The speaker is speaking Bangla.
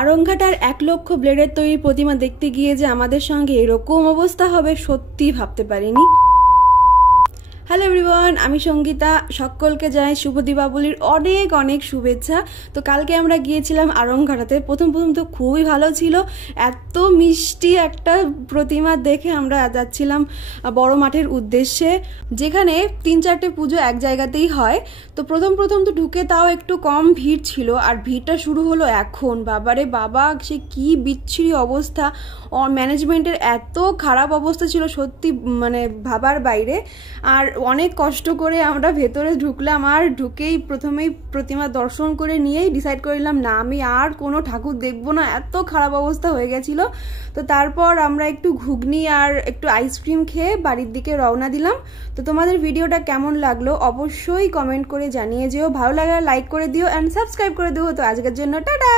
আরংঘাটার 1 লক্ষ ব্লেডের তৈরি প্রতিমা দেখতে গিয়ে যে আমাদের সঙ্গে এরকম অবস্থা হবে সত্যি ভাবতে পারিনি। হ্যালো এভরিওয়ান, আমি সঙ্গীতা। সকলকে জানাই শুভ দীপাবলির অনেক অনেক শুভেচ্ছা। তো কালকে আমরা গিয়েছিলাম আরংঘাটাতে। প্রথম তো খুবই ভালো ছিল। এত মিষ্টি একটা প্রতিমা দেখে আমরা যাচ্ছিলাম বড় মাঠের উদ্দেশ্যে, যেখানে 3-4টে পুজো এক জায়গাতেই হয়। তো প্রথম তো ঢুকে তাও একটু কম ভিড় ছিল, আর ভিড়টা শুরু হলো এখন। বাবারে বাবা, সে কি বিচ্ছিরি অবস্থা! ম্যানেজমেন্টের এত খারাপ অবস্থা ছিল, সত্যি মানে ভাবার বাইরে। আর অনেক কষ্ট করে আমরা ভেতরে ঢুকলাম, আর ঢুকেই প্রথমেই প্রতিমা দর্শন করে নিয়েই ডিসাইড করলাম না, আমি আর কোনো ঠাকুর দেখবো না, এত খারাপ অবস্থা হয়ে গেছিল। তো তারপর আমরা একটু ঘুগনি আর একটু আইসক্রিম খেয়ে বাড়ির দিকে রওনা দিলাম। তো তোমাদের ভিডিওটা কেমন লাগলো অবশ্যই কমেন্ট করে জানিয়ে যেও। ভালো লাগলে লাইক করে দিও অ্যান্ড সাবস্ক্রাইব করে দিও। তো আজকের জন্য টাটা।